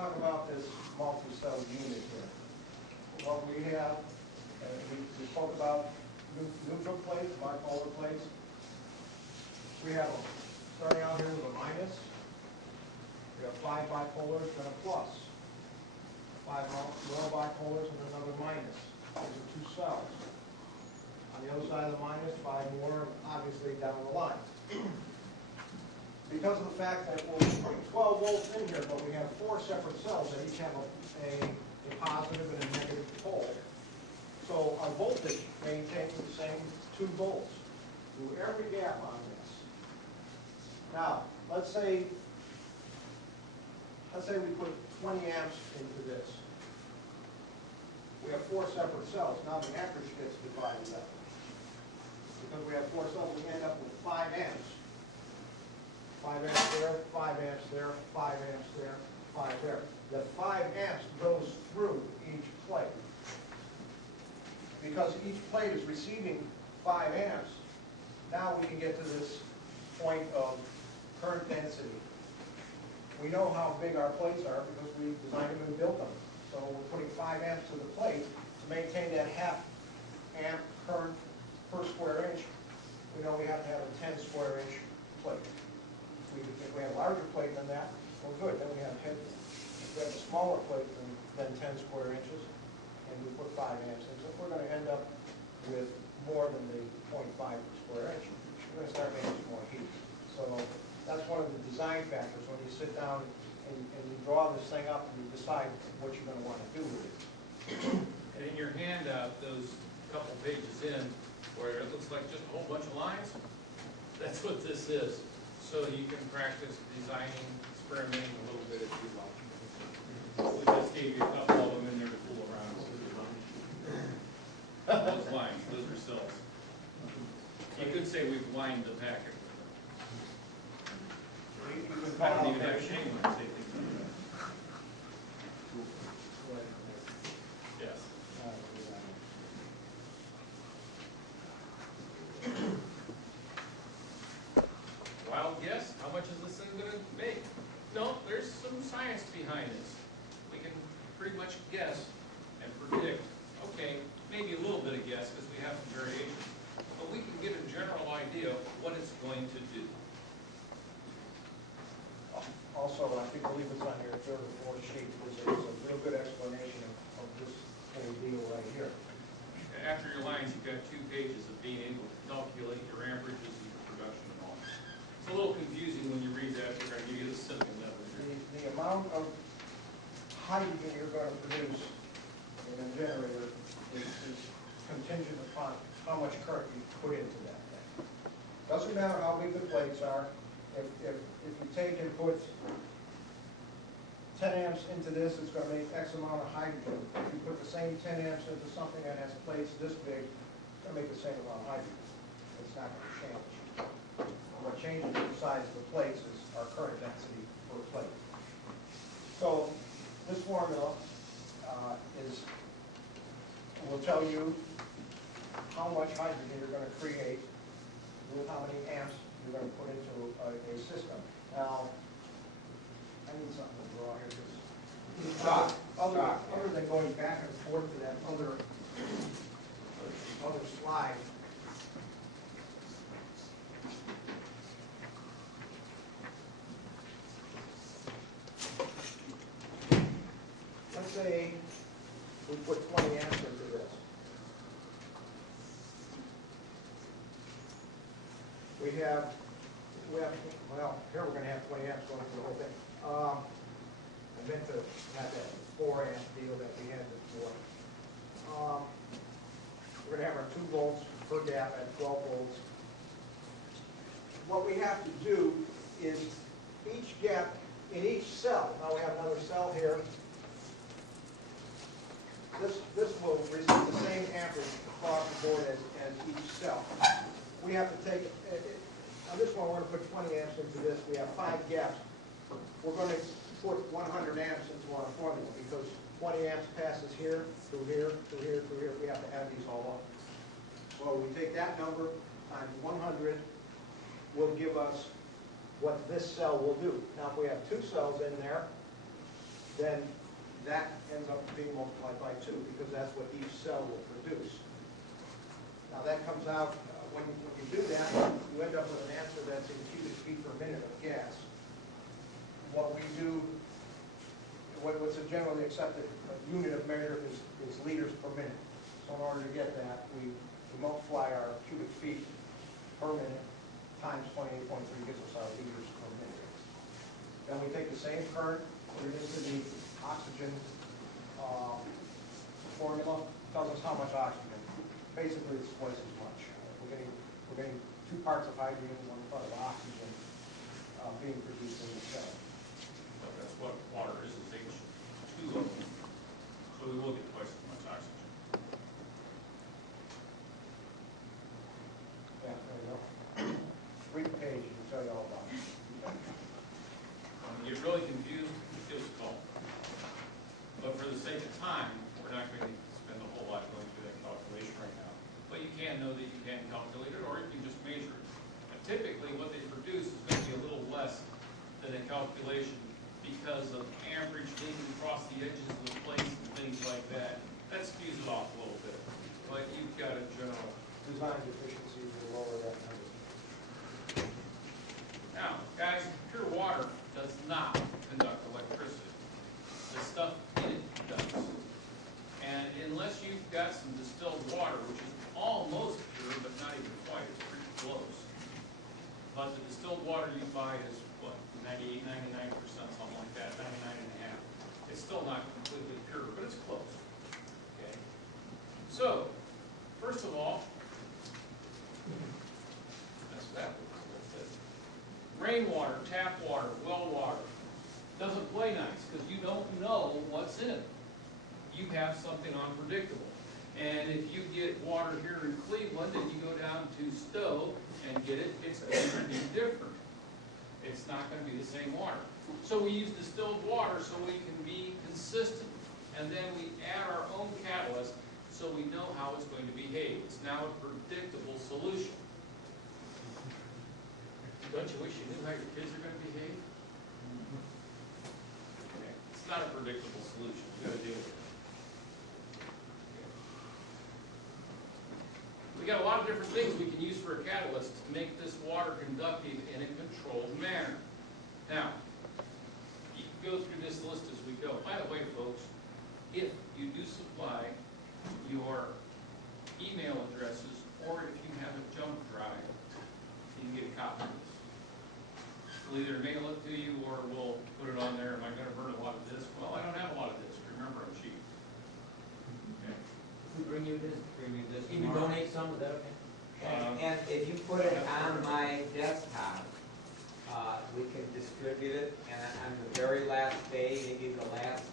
talk about this multi-cell unit here. What we have, we spoke about neutral plates, bipolar plates. We have, starting out here with a minus. We have 5 bipolars and a plus. 5 more bipolars and another minus. Those are 2 cells. On the other side of the minus, 5 more, obviously down the line. Because of the fact that we're putting 12 volts in here, but we have 4 separate cells that each have a positive and a negative pole. So our voltage maintains the same 2 volts through every gap on this. Now, let's say we put 20 amps into this. We have 4 separate cells. Now the amperage gets divided up. Because we have 4 cells, we end up with 5 amps. 5 amps there, 5 amps there, 5 amps there, 5 there. The 5 amps goes through each plate. Because each plate is receiving 5 amps, now we can get to this point of current density. We know how big our plates are because we designed them and built them. So we're putting 5 amps to the plate to maintain that half amp current per square inch. We know we have to have a 10 square inch plate. If we have a larger plate than that, well good, then we have headroom. If we have a smaller plate than 10 square inches, and we put 5 amps in, so if we're going to end up with more than the 0.5 per square inch, we're going to start making some more heat. So that's one of the design factors when you sit down and you draw this thing up and you decide what you're going to want to do with it. And in your handout, those couple pages in, where it looks like just a whole bunch of lines, that's what this is. So you can practice designing, experimenting a little bit if you like. We just gave you a couple of them in there to fool around with. Those lines, those are cells. You could say we've lined the packet. I don't even have shame when I say things like that. Yes. Wild guess? How much is this thing going to make? No, there's some science behind this. We can pretty much guess and predict. Okay, maybe a little bit of guess because we have some variations. But we can get a general idea of what it's going to do. Also, I believe it's on your 3rd or 4th sheet. There's a real good explanation of this whole deal right here. After your lines, you've got 2 pages of being able to calculate your amperages and your production and all. It's a little confusing when you read that. We're going to give you the simple method. The amount of hydrogen you're going to produce in a generator is contingent upon how much current you put into that thing. Doesn't matter how big the plates are. If you take and put 10 amps into this, it's going to make X amount of hydrogen. If you put the same 10 amps into something that has plates this big, it's going to make the same amount of hydrogen. It's not going to change. What changes the size of the plates is our current density per plate. So this formula will tell you how much hydrogen you're going to create with how many amps you're going to put into a system. Now, I need something to draw here because other than going back and forth to that other slide. Let's say we put 20 amps into this. We have, well, here we're going to have 20 amps going through the whole thing. I meant to have that 4 amp deal that we had before. We're going to have our 2 volts per gap at 12 volts. What we have to do is each gap in each cell, now we have another cell here, this will receive the same amperage across the board as each cell. We have to take, on this one we're going to put 20 amps into this. We have 5 gaps. We're going to put 100 amps into our formula because 20 amps passes here, through here, through here, through here. We have to add these all up. So we take that number times 100 will give us what this cell will do. Now if we have 2 cells in there, then that ends up being multiplied by 2, because that's what each cell will produce. Now that comes out, when you do that, you end up with an answer that's in cubic feet per minute of gas. What we do, what's a generally accepted unit of measure is liters per minute. So in order to get that, we multiply our cubic feet per minute times 28.3 gives us our liters per minute. Then we take the same current, put it into the oxygen formula, tells us how much oxygen. Basically, it's twice as much. We're getting 2 parts of hydrogen, 1 part of oxygen being produced in the cell. But that's what water is H2O. So we will get twice as much oxygen. Yeah, there you go. Read the page, and tell you all about it. When you get really confused, give us a call. But for the sake of time, we're not going to spend a whole lot going through that calculation right now. But you can know that you can calculate it, or you can just measure it. And typically, what they produce is going to be a little less than a calculation because of amperage leaking across the edges of the plates and things like that. That skews it off a little bit. But you've got a general. Design deficiency will lower that number. Now, guys, pure water does not conduct electricity. The stuff in it does. And unless you've got some distilled water, which is almost pure, but not even quite, it's pretty close. But the distilled water you buy is, what, 98, 99%, something like that, 99.5. It's still not completely pure, but it's close. Okay? So, first of all, that's that. Rainwater, tap water, well water doesn't play nice because you don't know what's in it. You have something unpredictable. And if you get water here in Cleveland and you go down to Stowe and get it, it's going to be different. It's not going to be the same water. So we use distilled water so we can be consistent. And then we add our own catalyst so we know how it's going to behave. It's now a predictable solution. Don't you wish you knew how your kids are going to behave? Okay. It's not a predictable solution. You've got to deal with it. Okay. We got a lot of different things we can use for a catalyst to make this water conductive in a controlled manner. Now, you can go through this list as we go. By the way, folks, if you do supply your email addresses, or if you have a jump drive, you can get a copy of this. We'll either mail it to you or we'll put it on there. Am I going to burn a lot of disk? Well, I don't have a lot of disk. Remember, I'm cheap. Okay. If we bring you this, can you tomorrow. donate some of that? And if you put it on my desktop, we can distribute it, and on the very last day, maybe the last